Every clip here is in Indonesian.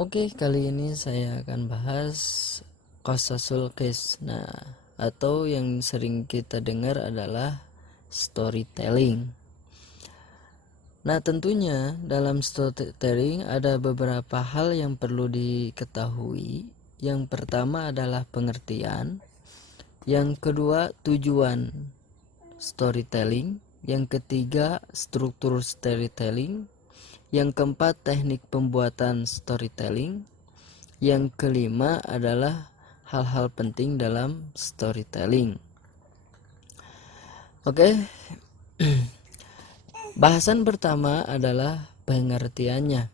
Oke, kali ini saya akan bahas qasasul qis. Nah, atau yang sering kita dengar adalah storytelling. Nah, tentunya dalam storytelling ada beberapa hal yang perlu diketahui. Yang pertama adalah pengertian, yang kedua tujuan storytelling, yang ketiga struktur storytelling, yang keempat teknik pembuatan storytelling, yang kelima adalah hal-hal penting dalam storytelling. Oke, bahasan pertama adalah pengertiannya.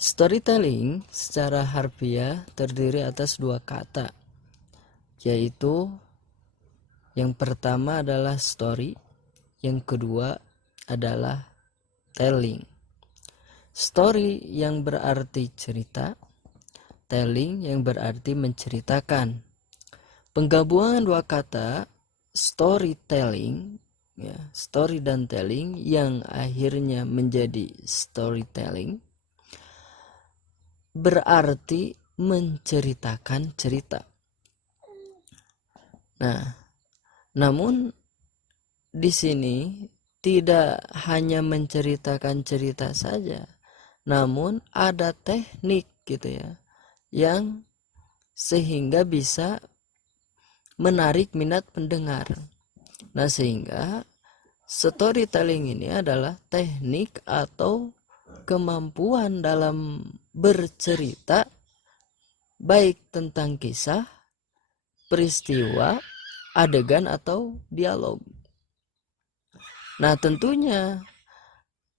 Storytelling secara harfiah terdiri atas dua kata, yaitu yang pertama adalah story, yang kedua adalah telling. Story yang berarti cerita, telling yang berarti menceritakan. Penggabungan dua kata storytelling, ya, story dan telling yang akhirnya menjadi storytelling berarti menceritakan cerita. Nah, namun di sini tidak hanya menceritakan cerita saja, namun ada teknik gitu ya, yang sehingga bisa menarik minat pendengar. Nah, sehingga storytelling ini adalah teknik atau kemampuan dalam bercerita baik tentang kisah, peristiwa, adegan atau dialog. Nah, tentunya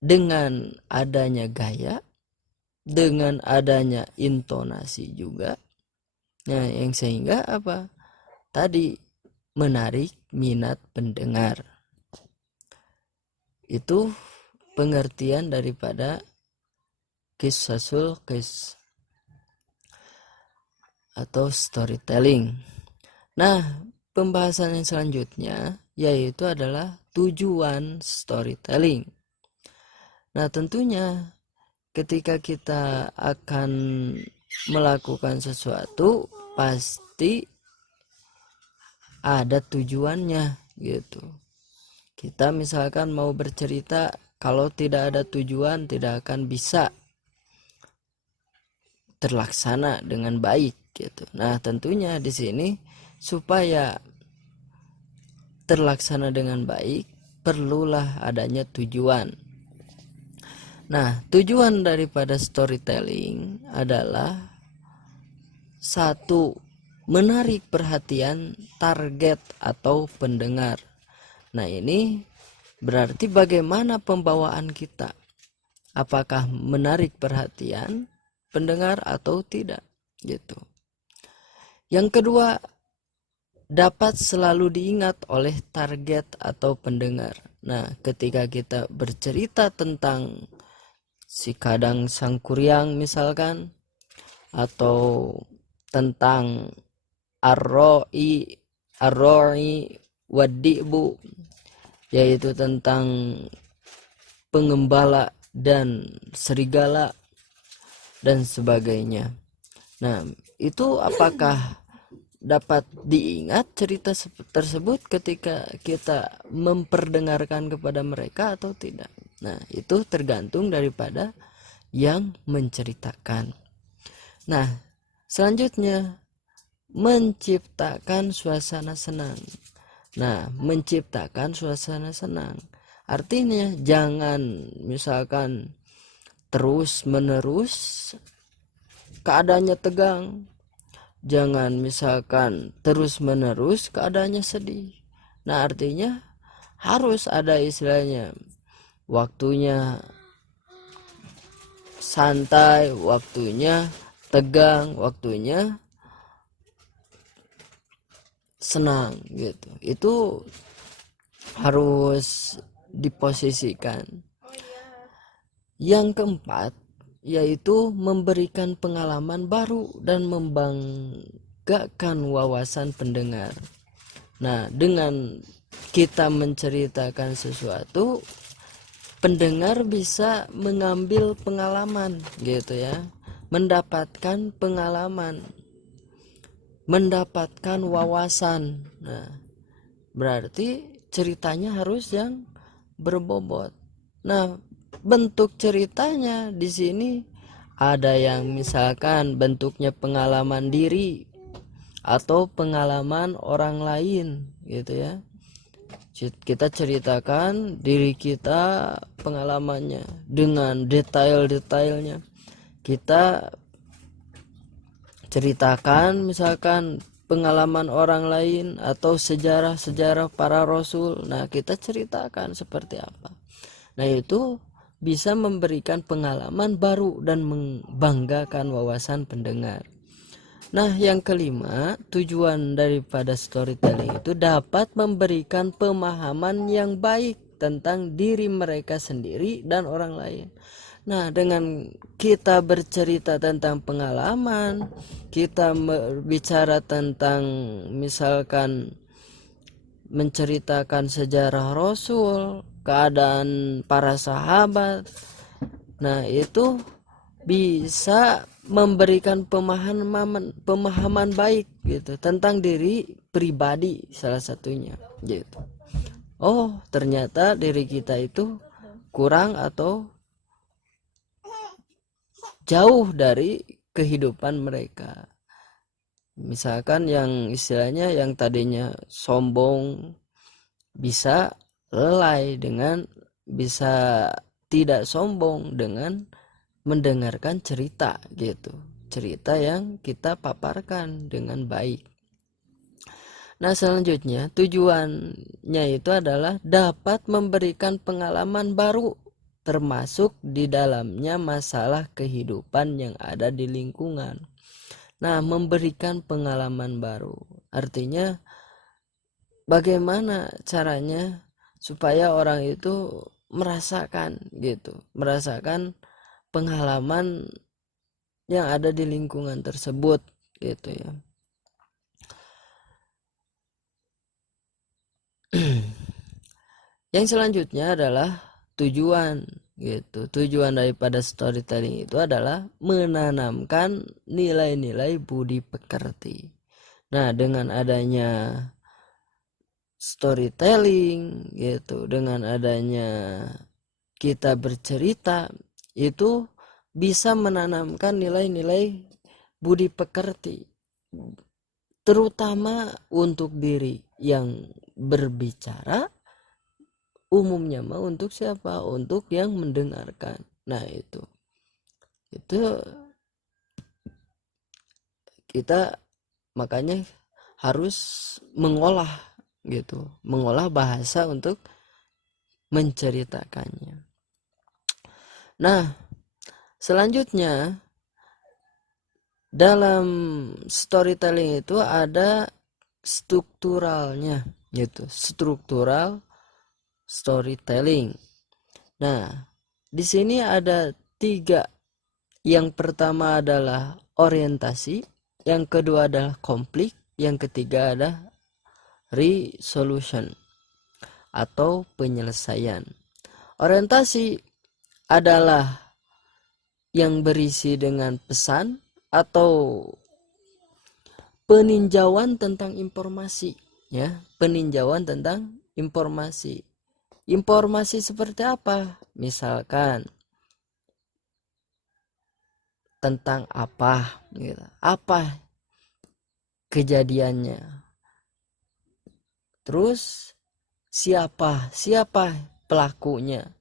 dengan adanya gaya, dengan adanya intonasi juga. Nah, yang sehingga apa? Tadi menarik minat pendengar. Itu pengertian daripada qisasul qis atau storytelling. Nah, pembahasan yang selanjutnya yaitu adalah tujuan storytelling. Nah, tentunya ketika kita akan melakukan sesuatu pasti ada tujuannya gitu. Kita misalkan mau bercerita, kalau tidak ada tujuan tidak akan bisa terlaksana dengan baik gitu. Nah, tentunya di sini supaya terlaksana dengan baik perlulah adanya tujuan. Nah, tujuan daripada storytelling adalah satu, menarik perhatian target atau pendengar. Nah, ini berarti bagaimana pembawaan kita, apakah menarik perhatian pendengar atau tidak gitu. Yang kedua, dapat selalu diingat oleh target atau pendengar. Nah, ketika kita bercerita tentang si kadang sang kuryang misalkan, atau tentang arroi wadibu, yaitu tentang pengembala dan serigala dan sebagainya. Nah, itu apakah dapat diingat cerita tersebut ketika kita memperdengarkan kepada mereka atau tidak? Nah, itu tergantung daripada yang menceritakan. Nah, selanjutnya menciptakan suasana senang. Nah, menciptakan suasana senang artinya jangan misalkan terus menerus keadaannya tegang, jangan misalkan terus menerus keadaannya sedih. Nah, artinya harus ada istilahnya waktunya santai, waktunya tegang, waktunya senang gitu. Itu harus diposisikan. Yang keempat yaitu memberikan pengalaman baru dan membanggakan wawasan pendengar. Nah, dengan kita menceritakan sesuatu, pendengar bisa mengambil pengalaman gitu ya, mendapatkan pengalaman, mendapatkan wawasan. Nah, berarti ceritanya harus yang berbobot. Nah, bentuk ceritanya di sini ada yang misalkan bentuknya pengalaman diri atau pengalaman orang lain gitu ya. Kita ceritakan diri kita pengalamannya dengan detail-detailnya. Kita ceritakan misalkan pengalaman orang lain atau sejarah-sejarah para rasul. Nah, kita ceritakan seperti apa. Nah, itu bisa memberikan pengalaman baru dan membanggakan wawasan pendengar. Nah, yang kelima, tujuan daripada storytelling itu dapat memberikan pemahaman yang baik tentang diri mereka sendiri dan orang lain. Nah, dengan kita bercerita tentang pengalaman, kita berbicara tentang misalkan menceritakan sejarah Rasul, keadaan para sahabat. Nah, itu bisa memberikan pemahaman baik gitu tentang diri pribadi salah satunya gitu. Oh, ternyata diri kita itu kurang atau jauh dari kehidupan mereka. Misalkan yang istilahnya yang tadinya sombong bisa lelai dengan bisa tidak sombong dengan mendengarkan cerita gitu, cerita yang kita paparkan dengan baik. Nah, selanjutnya tujuannya itu adalah dapat memberikan pengalaman baru, termasuk di dalamnya masalah kehidupan yang ada di lingkungan. Nah, memberikan pengalaman baru artinya bagaimana caranya supaya orang itu merasakan gitu, merasakan pengalaman yang ada di lingkungan tersebut gitu ya. Yang selanjutnya adalah tujuan gitu. Tujuan daripada storytelling itu adalah menanamkan nilai-nilai budi pekerti. Nah, dengan adanya storytelling gitu, dengan adanya kita bercerita itu bisa menanamkan nilai-nilai budi pekerti, terutama untuk diri yang berbicara, umumnya mah untuk siapa? Untuk yang mendengarkan. Nah, itu kita makanya harus mengolah gitu, mengolah bahasa untuk menceritakannya. Nah, selanjutnya dalam storytelling itu ada strukturalnya gitu, struktural storytelling. Nah, di sini ada 3. Yang pertama adalah orientasi, yang kedua adalah konflik, yang ketiga adalah resolution atau penyelesaian. Orientasi adalah yang berisi dengan pesan atau peninjauan tentang informasi ya, peninjauan tentang informasi. Informasi seperti apa? Misalkan tentang apa gitu. Apa kejadiannya? Terus siapa pelakunya?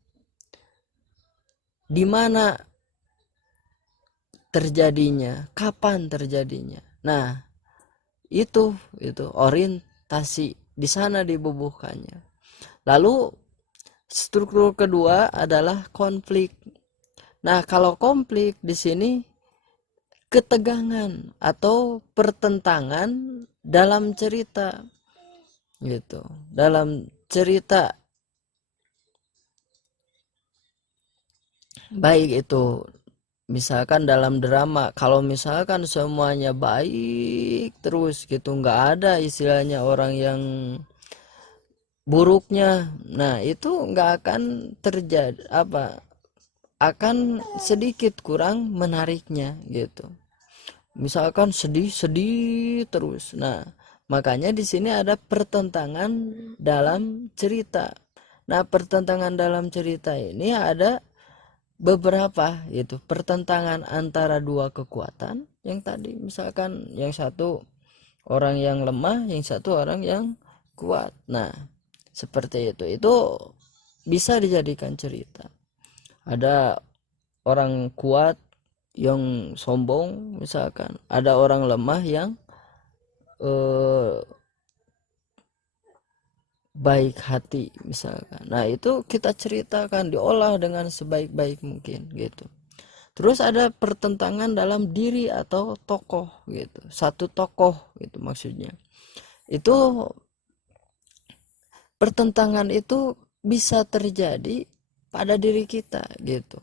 Di mana terjadinya? Kapan terjadinya? Nah, itu orientasi di sana dibubuhkannya. Lalu struktur kedua adalah konflik. Nah, kalau konflik di sini ketegangan atau pertentangan dalam cerita gitu. Dalam cerita baik itu misalkan dalam drama, kalau misalkan semuanya baik terus gitu, nggak ada istilahnya orang yang buruknya. Nah, itu nggak akan terjadi akan sedikit kurang menariknya gitu. Misalkan sedih terus. Nah, makanya di sini ada pertentangan dalam cerita. Nah, pertentangan dalam cerita ini ada beberapa, yaitu pertentangan antara dua kekuatan yang tadi, misalkan yang satu orang yang lemah, yang satu orang yang kuat. Nah, seperti itu bisa dijadikan cerita. Ada orang kuat yang sombong, misalkan ada orang lemah yang eh, baik hati misalkan. Nah, itu kita ceritakan, diolah dengan sebaik-baik mungkin gitu. Terus ada pertentangan dalam diri atau tokoh gitu, satu tokoh gitu maksudnya. Itu pertentangan itu bisa terjadi pada diri kita gitu.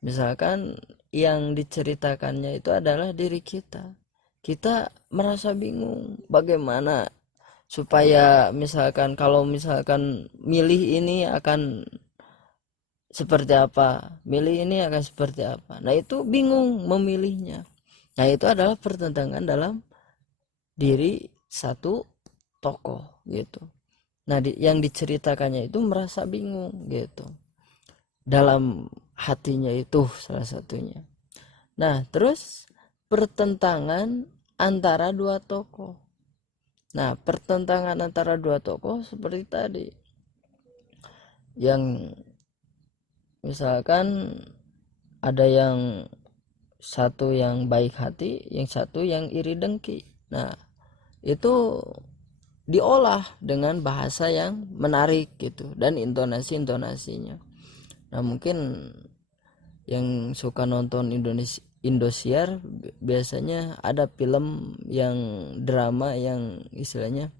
Misalkan yang diceritakannya itu adalah diri kita. Kita merasa bingung bagaimana supaya misalkan, kalau misalkan milih ini akan seperti apa, milih ini akan seperti apa. Nah, itu bingung memilihnya. Nah, itu adalah pertentangan dalam diri satu tokoh gitu. Nah, yang diceritakannya itu merasa bingung gitu dalam hatinya, itu salah satunya. Nah, terus pertentangan antara dua tokoh. Nah, pertentangan antara dua tokoh seperti tadi, yang misalkan ada yang satu yang baik hati, yang satu yang iri dengki. Nah, itu diolah dengan bahasa yang menarik gitu dan intonasinya. Nah, mungkin yang suka nonton Indosiar biasanya ada film yang drama yang istilahnya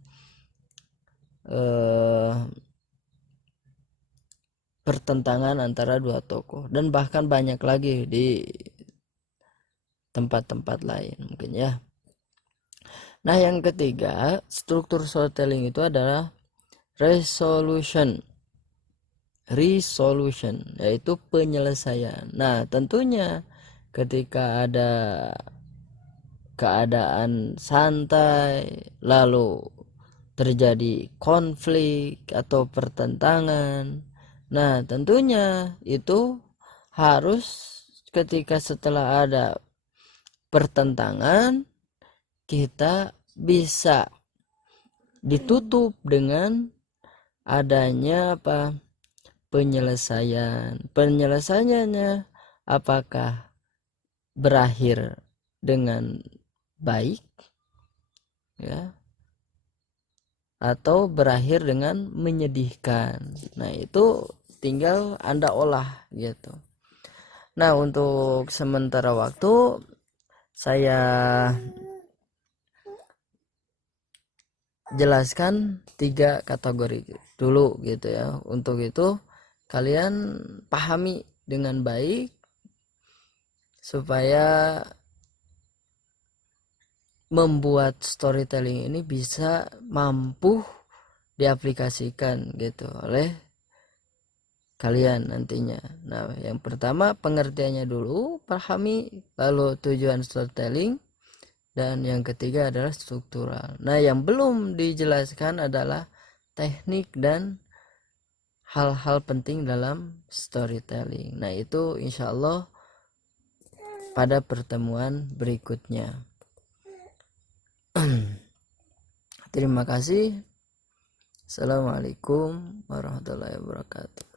pertentangan antara dua tokoh, dan bahkan banyak lagi di tempat-tempat lain mungkin ya. Nah, yang ketiga, struktur storytelling itu adalah resolution, yaitu penyelesaian. Nah, tentunya ketika ada keadaan santai lalu terjadi konflik atau pertentangan, nah tentunya itu harus, ketika setelah ada pertentangan, kita bisa ditutup dengan adanya penyelesaiannya, apakah berakhir dengan baik ya atau berakhir dengan menyedihkan. Nah, itu tinggal Anda olah gitu. Nah, untuk sementara waktu saya jelaskan 3 kategori dulu gitu ya. Untuk itu kalian pahami dengan baik supaya membuat storytelling ini bisa mampu diaplikasikan gitu oleh kalian nantinya. Nah, yang pertama pengertiannya dulu, pahami, lalu tujuan storytelling, dan yang ketiga adalah struktural. Nah, yang belum dijelaskan adalah teknik dan hal-hal penting dalam storytelling. Nah, itu insya Allah pada pertemuan berikutnya. Terima kasih. Assalamualaikum warahmatullahi wabarakatuh.